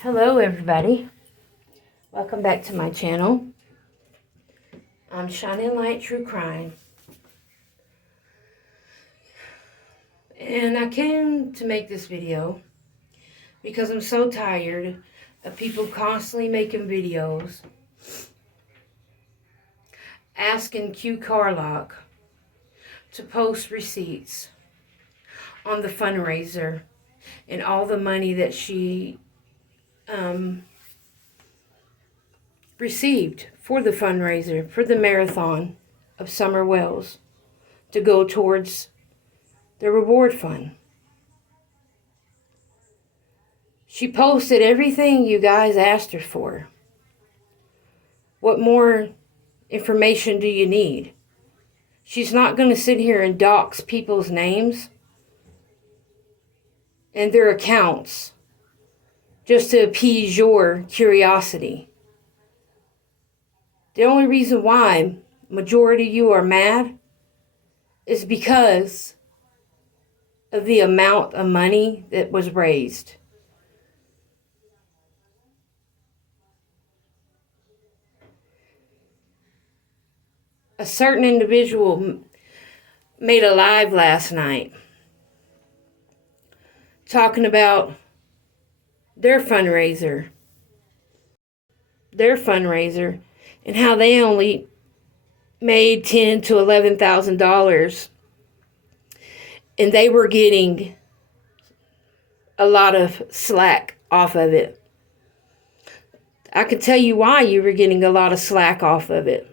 Hello everybody, welcome back to my channel. I'm Shining Light True Crime, and I came to make this video because I'm so tired of people constantly making videos asking Q Carlock to post receipts on the fundraiser and all the money that she received for the fundraiser for the marathon of Summer Wells to go towards the reward fund. She posted everything you guys asked her for. What more information do you need? She's not going to sit here and dox people's names and their accounts just to appease your curiosity. The only reason why majority of you are mad is because of the amount of money that was raised. A certain individual made a live last night talking about their fundraiser and how they only made $10,000 to $11,000 and they were getting a lot of slack off of it. I can tell you why you were getting a lot of slack off of it.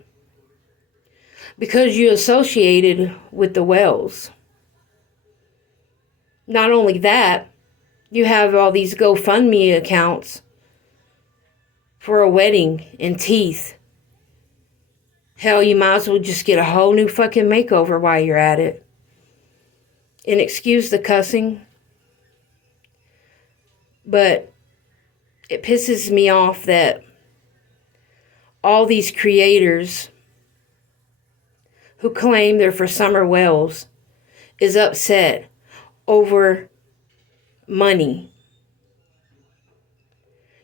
Because you associated with the Wells. Not only that, you have all these GoFundMe accounts for a wedding and teeth. Hell, you might as well just get a whole new fucking makeover while you're at it. And excuse the cussing, but it pisses me off that all these creators who claim they're for Summer Wells is upset over money.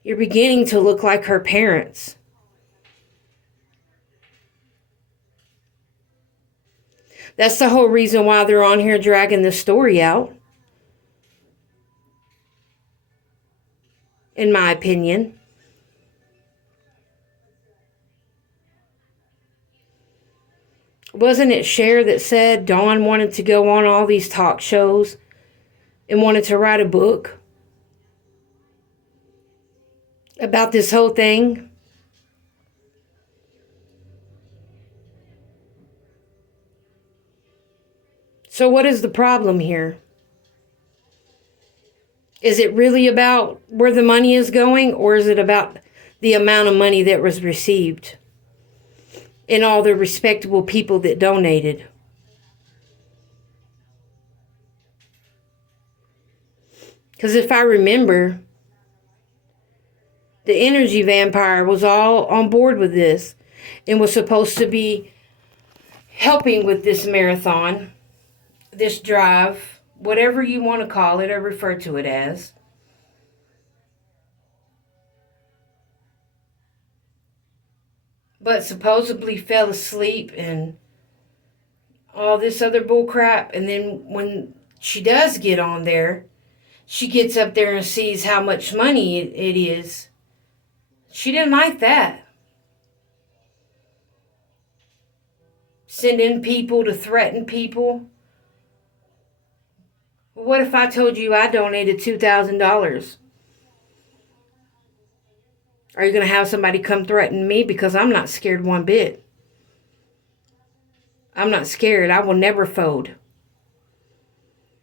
You're beginning to look like her parents. That's the whole reason why they're on here dragging the story out. In my opinion. Wasn't it Cher that said Dawn wanted to go on all these talk shows and wanted to write a book about this whole thing? So what is the problem here? Is it really about where the money is going, or is it about the amount of money that was received and all the respectable people that donated? Because if I remember, the energy vampire was all on board with this and was supposed to be helping with this marathon, this drive, whatever you want to call it or refer to it as. But supposedly fell asleep and all this other bull crap. And then when she does get on there, she gets up there and sees how much money it is. She didn't like that. Sending people to threaten people. What if I told you I donated $2,000? Are you going to have somebody come threaten me? Because I'm not scared one bit. I'm not scared. I will never fold.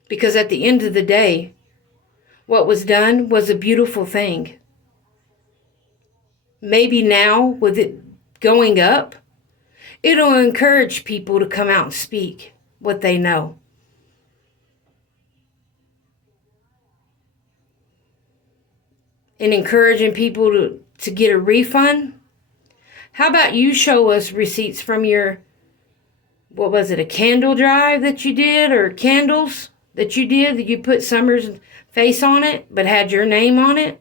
Because at the end of the day, what was done was a beautiful thing. Maybe now, with it going up, it'll encourage people to come out and speak what they know. And encouraging people to get a refund. How about you show us receipts from your, what was it, a candle drive that you did, or candles that you did, that you put Summer's face on it, but had your name on it,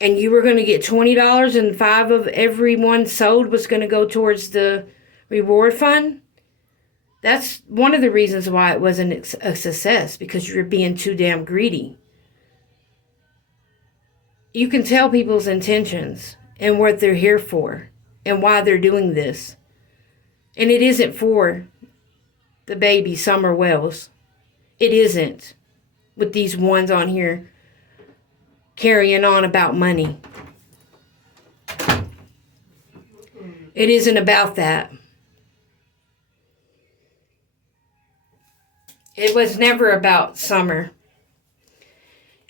and you were going to get $20 and 5 of every one sold was going to go towards the reward fund, that's one of the reasons why it wasn't a success, because you're being too damn greedy. You can tell people's intentions and what they're here for and why they're doing this. And it isn't for the baby, Summer Wells. It isn't, with these ones on here carrying on about money. It isn't about that. It was never about Summer.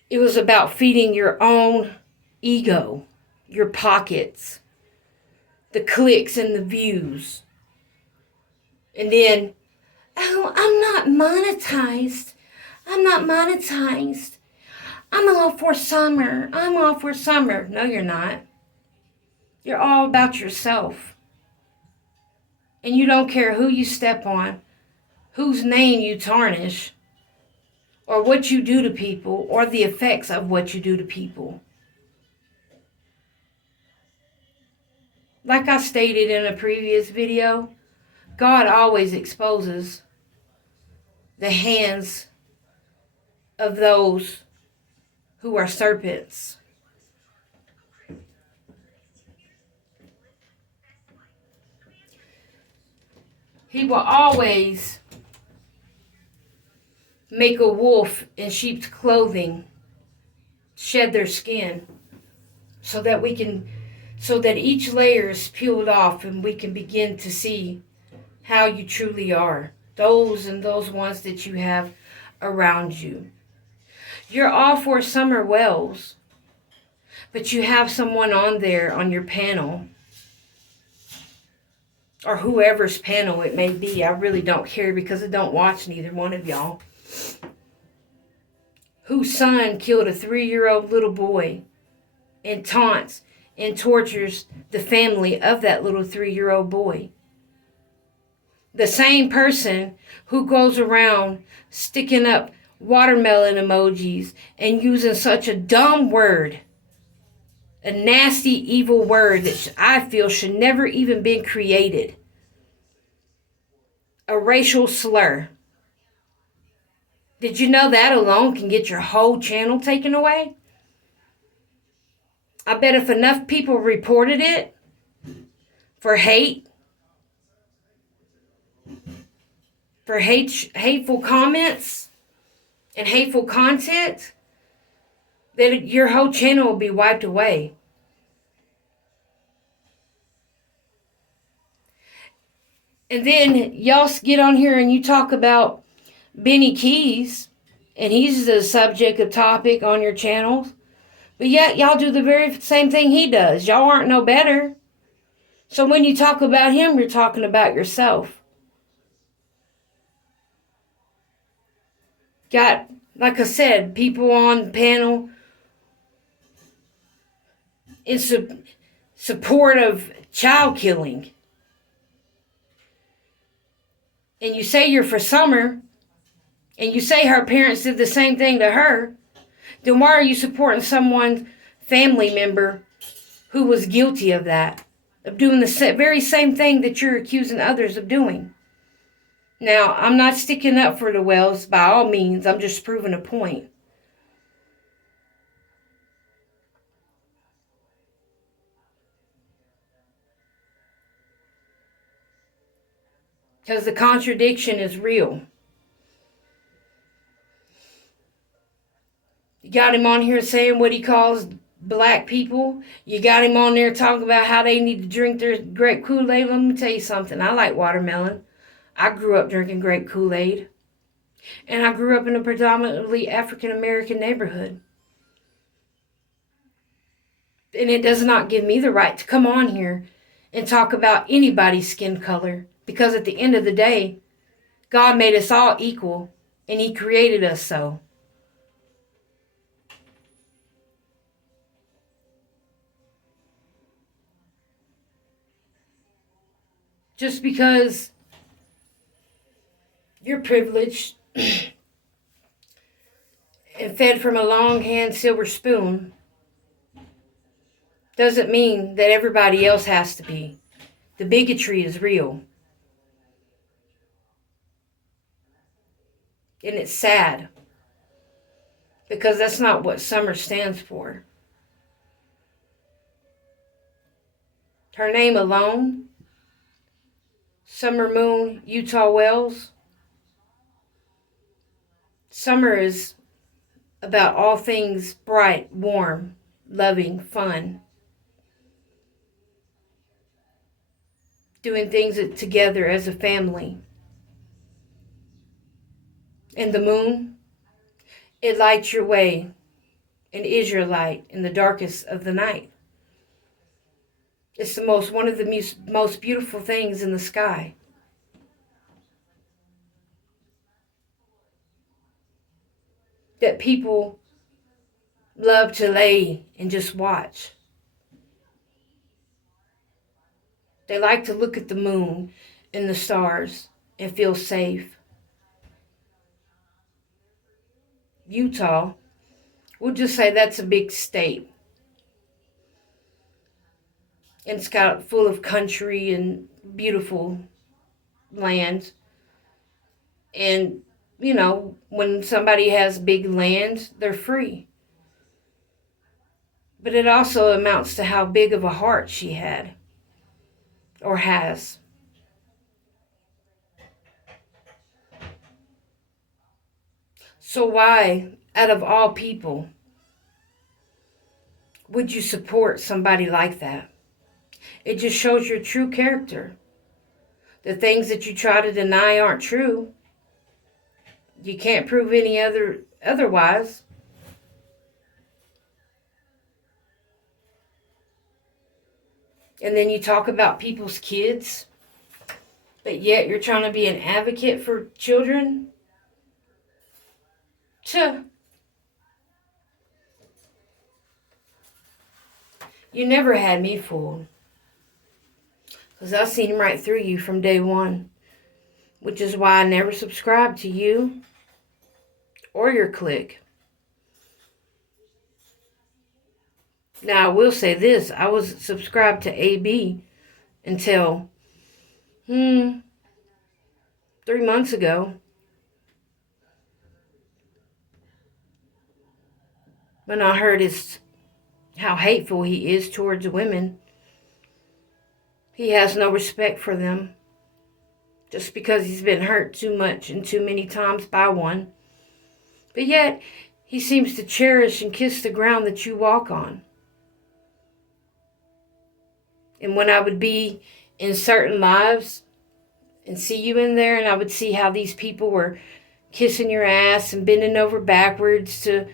It was about feeding your own ego, your pockets, the clicks and the views. And then, oh, I'm not monetized. I'm not monetized. I'm all for Summer. I'm all for Summer. No, you're not. You're all about yourself. And you don't care who you step on, whose name you tarnish, or what you do to people, or the effects of what you do to people. Like I stated in a previous video, God always exposes the hands of those who are serpents. He will always make a wolf in sheep's clothing shed their skin so that each layer is peeled off and we can begin to see how you truly are. Those ones that you have around you. You're all for Summer Wells, but you have someone on there on your panel, or whoever's panel it may be. I really don't care, because I don't watch neither one of y'all, whose son killed a 3-year-old little boy and taunts and tortures the family of that little 3-year-old boy. The same person who goes around sticking up watermelon emojis and using such a dumb word, a nasty, evil word that I feel should never even been created. A racial slur. Did you know that alone can get your whole channel taken away? I bet if enough people reported it for hate, for hateful comments and hateful content, that your whole channel will be wiped away. And then y'all get on here and you talk about Benny Keys, and he's the subject of topic on your channel. But yet y'all do the very same thing he does. Y'all aren't no better. So when you talk about him, you're talking about yourself. Got, like I said, people on the panel in support of child killing. And you say you're for Summer, and you say her parents did the same thing to her, then why are you supporting someone's family member who was guilty of that? Of doing the very same thing that you're accusing others of doing. Now, I'm not sticking up for the Wells by all means. I'm just proving a point. Because the contradiction is real. You got him on here saying what he calls black people. You got him on there talking about how they need to drink their grape Kool-Aid. Let me tell you something. I like watermelon. I grew up drinking grape Kool-Aid. And I grew up in a predominantly African-American neighborhood. And it does not give me the right to come on here and talk about anybody's skin color. Because at the end of the day, God made us all equal. And He created us so. Just because you're privileged and fed from a long hand silver spoon doesn't mean that everybody else has to be. The bigotry is real. And it's sad. Because that's not what Summer stands for. Her name alone, Summer Moon Utah Wells. Summer is about all things bright, warm, loving, fun. Doing things together as a family. And the moon, it lights your way and is your light in the darkest of the night. It's one of the most beautiful things in the sky. That people love to lay and just watch. They like to look at the moon and the stars and feel safe. Utah, we'll just say that's a big state. And it's got full of country and beautiful land. And, you know, when somebody has big land, they're free. But it also amounts to how big of a heart she had. Or has. So why, out of all people, would you support somebody like that? It just shows your true character. The things that you try to deny aren't true. You can't prove any otherwise. And then you talk about people's kids, but yet you're trying to be an advocate for children. You never had me fooled. Because I've seen right through you from day one. Which is why I never subscribed to you or your clique. Now, I will say this. I was subscribed to AB until 3 months ago. When I heard how hateful he is towards women. He has no respect for them. Just because he's been hurt too much and too many times by one. But yet, he seems to cherish and kiss the ground that you walk on. And when I would be in certain lives and see you in there, and I would see how these people were kissing your ass and bending over backwards to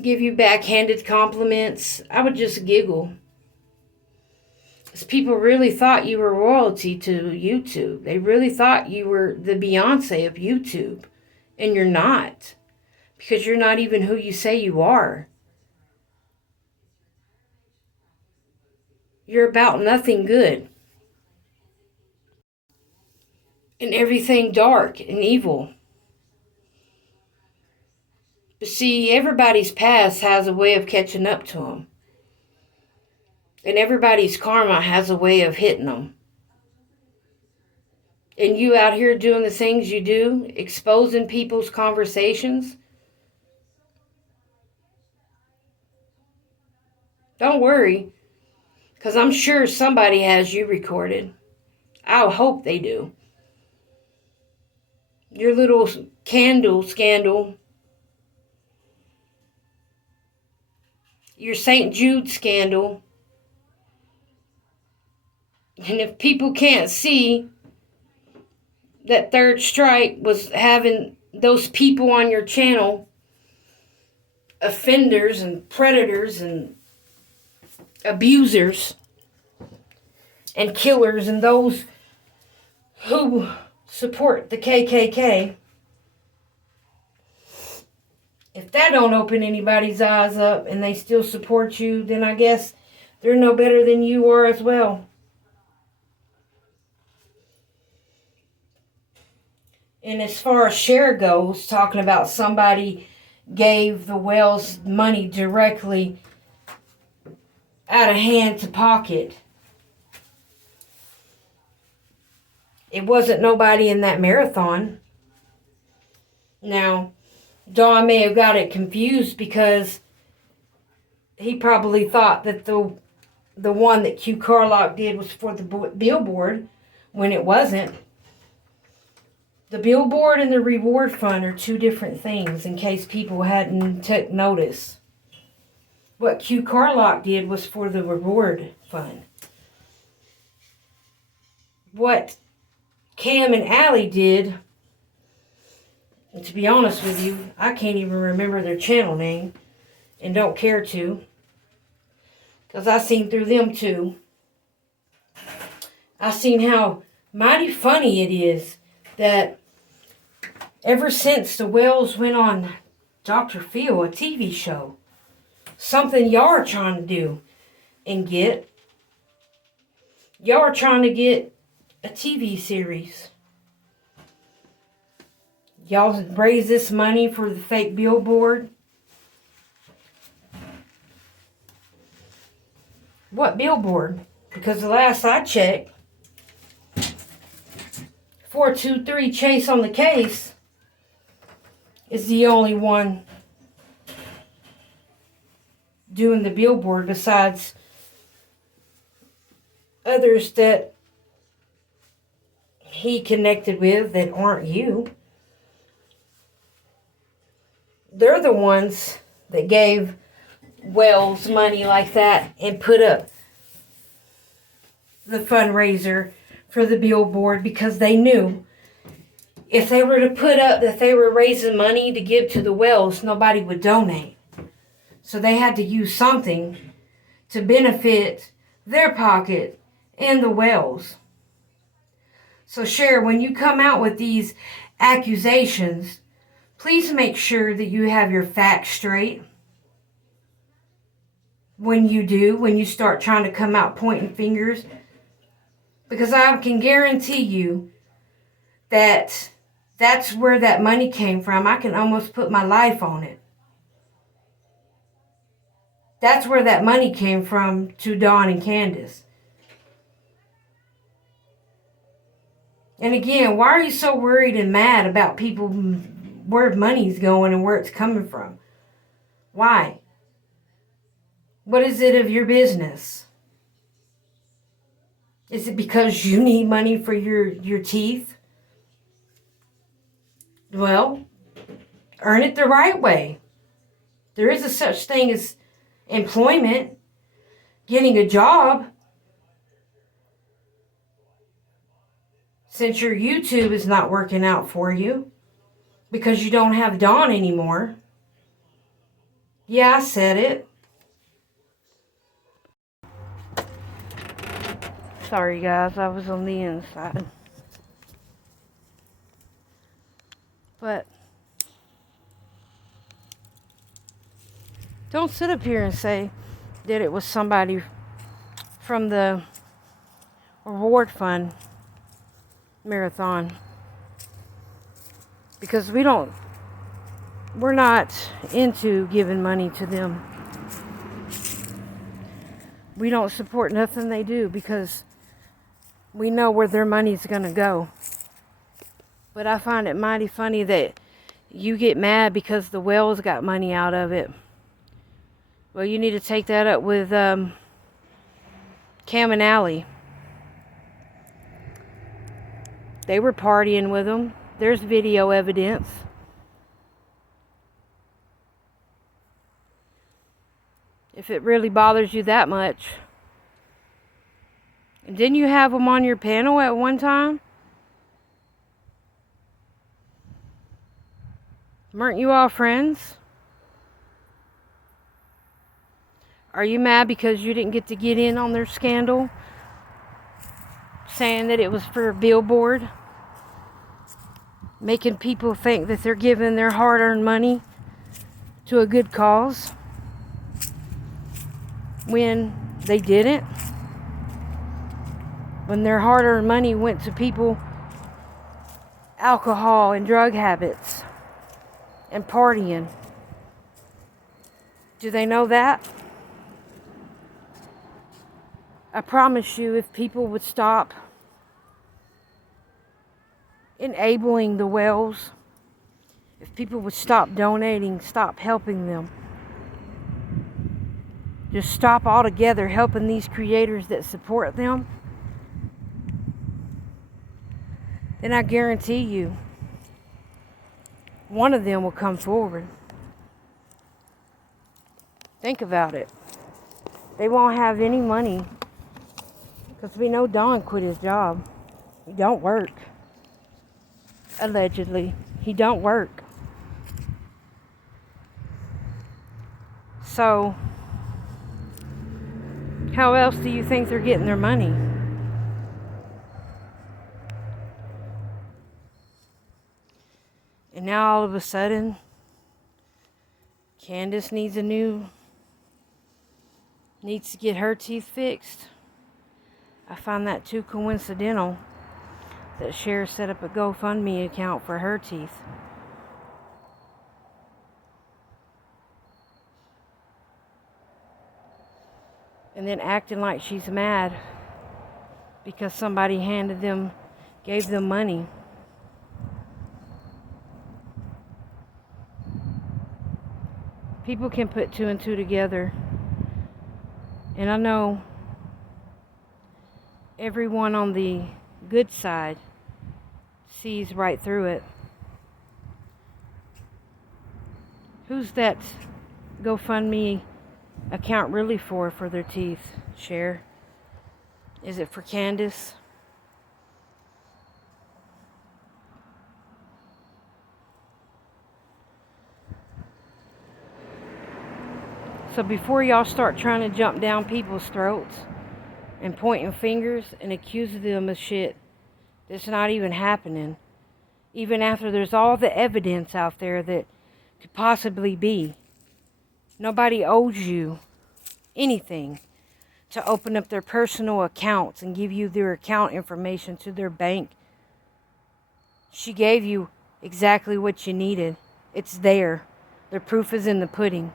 give you backhanded compliments, I would just giggle. Because people really thought you were royalty to YouTube. They really thought you were the Beyonce of YouTube. And you're not. Because you're not even who you say you are. You're about nothing good. And everything dark and evil. But see, everybody's past has a way of catching up to them. And everybody's karma has a way of hitting them. And you out here doing the things you do, exposing people's conversations. Don't worry, because I'm sure somebody has you recorded. I hope they do. Your little candle scandal. Your St. Jude scandal. And if people can't see that Third Strike was having those people on your channel, offenders and predators and abusers and killers and those who support the KKK, if that don't open anybody's eyes up and they still support you, then I guess they're no better than you are as well. And as far as share goes, talking about somebody gave the Wells money directly out of hand to pocket. It wasn't nobody in that marathon. Now, Don may have got it confused because he probably thought that the one that Q Carlock did was for the billboard when it wasn't. The billboard and the reward fund are two different things, in case people hadn't took notice. What Q Carlock did was for the reward fund. What Cam and Allie did, and to be honest with you, I can't even remember their channel name and don't care to, because I seen through them too. I seen how mighty funny it is that ever since the Wells went on Dr. Phil, a TV show, something y'all are trying to do and get. Y'all are trying to get a TV series. Y'all raise this money for the fake billboard. What billboard? Because the last I checked, 423 Chase on the Case is the only one doing the billboard besides others that he connected with that aren't you. They're the ones that gave Wells money like that and put up the fundraiser for the billboard, because they knew if they were to put up that they were raising money to give to the Wells, nobody would donate. So they had to use something to benefit their pocket and the Wells. So Cher, when you come out with these accusations, please make sure that you have your facts straight. When you start trying to come out pointing fingers. Because I can guarantee you that that's where that money came from. I can almost put my life on it. That's where that money came from to Dawn and Candace. And again, why are you so worried and mad about people, where money's going and where it's coming from? Why? What is it of your business? Is it because you need money for your teeth? Well, earn it the right way. There is a such thing as employment, getting a job. Since your YouTube is not working out for you because you don't have Dawn anymore. Yeah, I said it. Sorry guys, I was on the inside. But don't sit up here and say that it was somebody from the reward fund marathon, because we're not into giving money to them. We don't support nothing they do because we know where their money's going to go. But I find it mighty funny that you get mad because the Wells got money out of it. Well, you need to take that up with Cam and Allie. They were partying with them. There's video evidence. If it really bothers you that much. Didn't you have them on your panel at one time? Weren't you all friends? Are you mad because you didn't get to get in on their scandal? Saying that it was for a billboard? Making people think that they're giving their hard-earned money to a good cause? When they didn't? When their hard-earned money went to people alcohol and drug habits and partying. Do they know that? I promise you, if people would stop enabling the wells, if people would stop donating, stop helping them, just stop altogether helping these creators that support them, then I guarantee you, one of them will come forward. Think about it. They won't have any money because we know Don quit his job. He don't work. Allegedly, he don't work. So, how else do you think they're getting their money? And now all of a sudden, Candace needs to get her teeth fixed. I find that too coincidental that Cher set up a GoFundMe account for her teeth. And then acting like she's mad because somebody gave them money. People can put two and two together. And I know everyone on the good side sees right through it. Who's that GoFundMe account really for their teeth, Cher? Is it for Candace? So before y'all start trying to jump down people's throats and pointing fingers and accusing them of shit that's not even happening, even after there's all the evidence out there that could possibly be, nobody owes you anything to open up their personal accounts and give you their account information to their bank. She gave you exactly what you needed. It's there. The proof is in the pudding.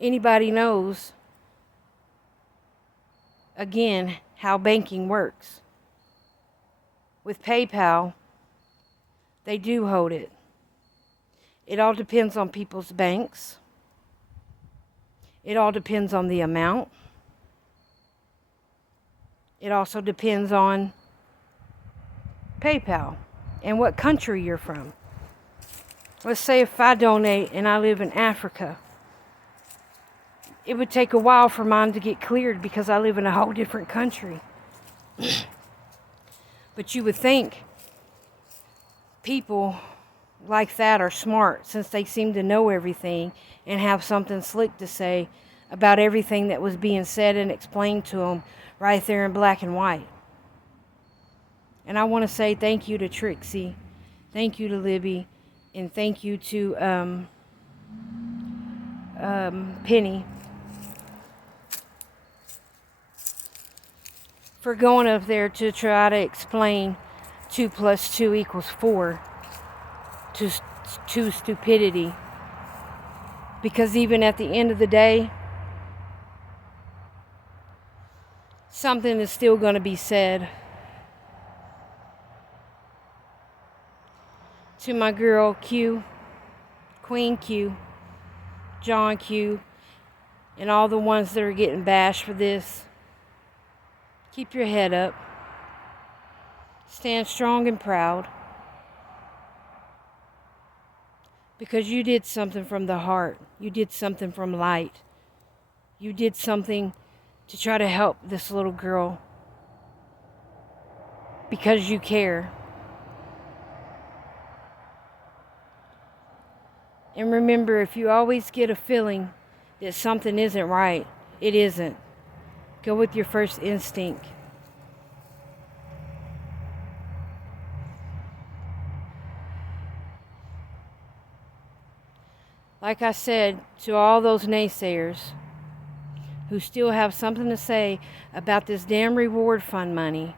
Anybody knows, again, how banking works. With PayPal, they do hold it. It all depends on people's banks. It all depends on the amount. It also depends on PayPal and what country you're from. Let's say if I donate and I live in Africa, it would take a while for mine to get cleared because I live in a whole different country. But you would think people like that are smart, since they seem to know everything and have something slick to say about everything that was being said and explained to them right there in black and white. And I want to say thank you to Trixie, thank you to Libby, and thank you to Penny for going up there to try to explain 2 + 2 = 4 to stupidity. Because even at the end of the day, something is still going to be said. To my girl Q, Queen Q, John Q, and all the ones that are getting bashed for this, keep your head up. Stand strong and proud. Because you did something from the heart. You did something from light. You did something to try to help this little girl. Because you care. And remember, if you always get a feeling that something isn't right, it isn't. Go with your first instinct. Like I said, to all those naysayers who still have something to say about this damn reward fund money,